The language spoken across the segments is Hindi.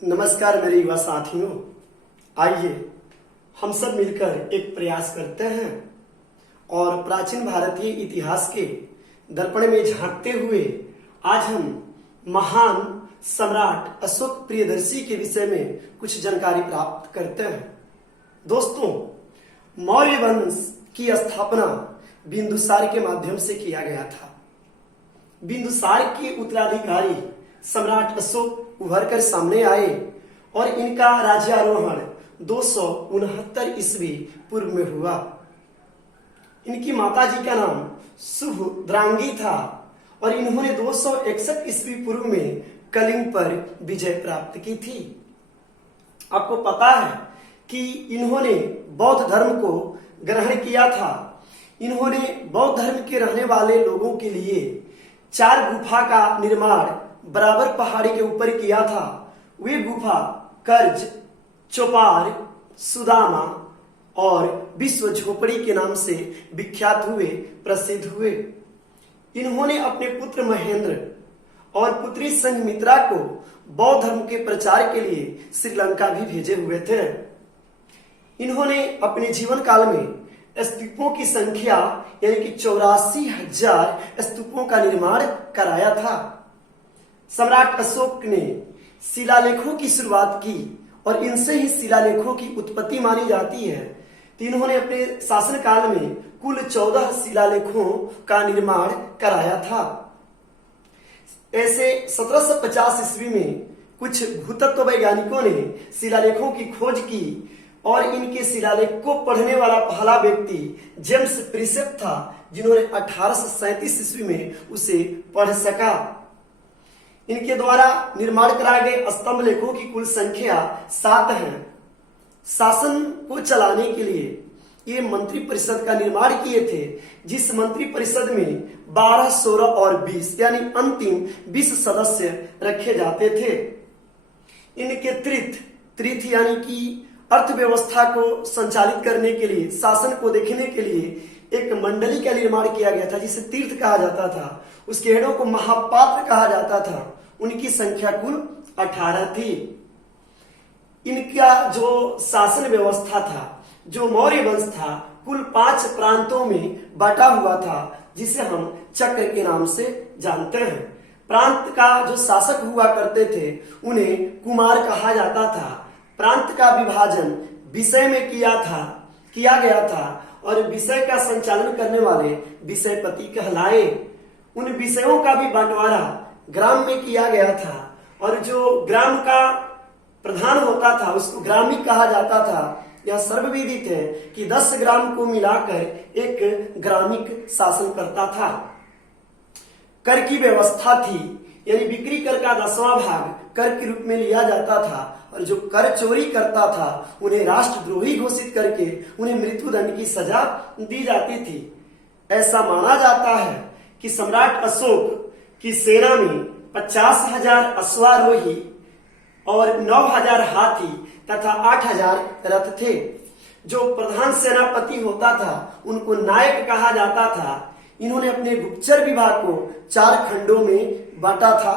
नमस्कार मेरे युवा साथियों, आइए हम सब मिलकर एक प्रयास करते हैं और प्राचीन भारतीय इतिहास के दर्पण में झांकते हुए आज हम महान सम्राट अशोक प्रियदर्शी के विषय में कुछ जानकारी प्राप्त करते हैं। दोस्तों, मौर्य वंश की स्थापना बिंदुसार के माध्यम से किया गया था। बिंदुसार के उत्तराधिकारी सम्राट अशोक उभर कर सामने आए और इनका राज्यारोहण 269 ईस्वी पूर्व में हुआ। इनकी माताजी का नाम सुभद्रांगी था और इन्होंने 261 ईस्वी पूर्व में कलिंग पर विजय प्राप्त की थी। आपको पता है कि इन्होंने बौद्ध धर्म को ग्रहण किया था। इन्होंने बौद्ध धर्म के रहने वाले लोगों के लिए 4 गुफा का निर्माण बराबर पहाड़ी के ऊपर किया था। वे गुफा कर्ज, चौपार, सुदामा और विश्व झोपड़ी के नाम से विख्यात हुए, प्रसिद्ध हुए। इन्होंने अपने पुत्र महेंद्र और पुत्री संघमित्रा को बौद्ध धर्म के प्रचार के लिए श्रीलंका भी भेजे हुए थे। इन्होंने अपने जीवन काल में स्तूपों की संख्या यानी कि 84,000 स्तूपों का निर्माण कराया था। सम्राट अशोक ने शिलालेखों की शुरुआत की और इनसे ही शिलालेखों की उत्पत्ति मानी जाती है। तो इन्होंने अपने शासनकाल में कुल 14 शिलालेखों का निर्माण कराया था। ऐसे 1750 ईस्वी में कुछ भूतत्व वैज्ञानिकों ने शिलालेखों की खोज की और इनके शिलालेख को पढ़ने वाला पहला व्यक्ति जेम्स प्रिसेप था, जिन्होंने 1837 ईस्वी में उसे पढ़ सका। इनके द्वारा निर्माण कराए गए स्तंभ लेखों की कुल संख्या 7 है। शासन को चलाने के लिए ये मंत्री परिषद का निर्माण किए थे, जिस मंत्री परिषद में 12, 16 और 20 यानी अंतिम 20 सदस्य रखे जाते थे। इनके तीर्थ यानी कि अर्थव्यवस्था को संचालित करने के लिए, शासन को देखने के लिए एक मंडली का निर्माण किया गया था, जिसे तीर्थ कहा जाता था। उसके हेडों को महापात्र कहा जाता था। उनकी संख्या कुल 18 थी। इनका जो शासन व्यवस्था था, जो मौर्य वंश था, कुल 5 प्रांतों में बांटा हुआ था, जिसे हम चक्र के नाम से जानते हैं। प्रांत का जो शासक हुआ करते थे उन्हें कुमार कहा जाता था। प्रांत का विभाजन विषय में किया गया था और विषय का संचालन करने वाले विषयपति कहलाए। उन विषयों का भी बंटवारा ग्राम में किया गया था और जो ग्राम का प्रधान होता था उसको ग्रामिक कहा जाता था। यह सर्वविदित है कि 10 ग्राम को मिलाकर एक ग्रामिक शासन करता था। कर की व्यवस्था थी, यानी बिक्री कर का 10वां भाग कर के रूप में लिया जाता था और जो कर चोरी करता था उन्हें राष्ट्रद्रोही घोषित करके उन्हें मृत्युदंड की सजा दी जाती थी। ऐसा माना जाता है कि सम्राट अशोक की सेना में 50,000 अश्वारोही और 9,000 हाथी तथा 8,000 रथ थे। जो प्रधान सेनापति होता था उनको नायक कहा जाता था। इन्होंने अपने गुप्तचर विभाग को 4 खंडों में बांटा था।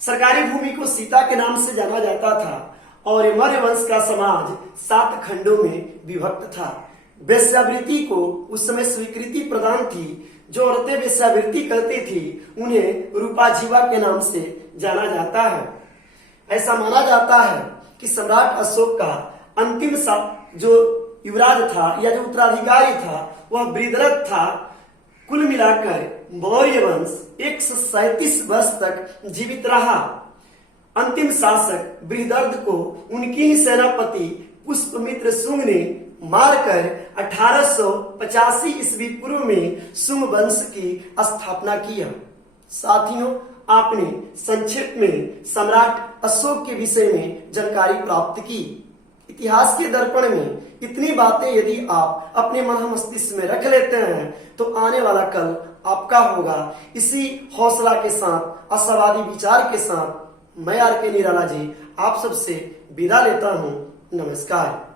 सरकारी भूमि को सीता के नाम से जाना जाता था और मौर्य वंश का समाज 7 खंडों में विभक्त था। वेश्यावृत्ति को उस समय स्वीकृति प्रदान थी। जो औरतें वेश्यावृत्ति करती थी उन्हें रूपाजीवा के नाम से जाना जाता है। ऐसा माना जाता है कि सम्राट अशोक का अंतिम जो युवराज था या जो उत्तराधिकारी था वह बृहद्रथ था। कुल मिलाकर मौर्य वंश 137 वर्ष तक जीवित रहा। अंतिम शासक बृहद्रथ को उनकी ही सेनापति पुष्पमित्र शुंग ने मारकर 1885 ईस्वी पूर्व में शुंग वंश की स्थापना की। साथियों, आपने संक्षेप में सम्राट अशोक के विषय में जानकारी प्राप्त की। इतिहास के दर्पण में इतनी बातें यदि आप अपने मन मस्तिष्क में रख लेते हैं तो आने वाला कल आपका होगा। इसी हौसला के साथ, आशावादी विचार के साथ मैं आर के निराला जी आप सबसे विदा लेता हूँ। नमस्कार।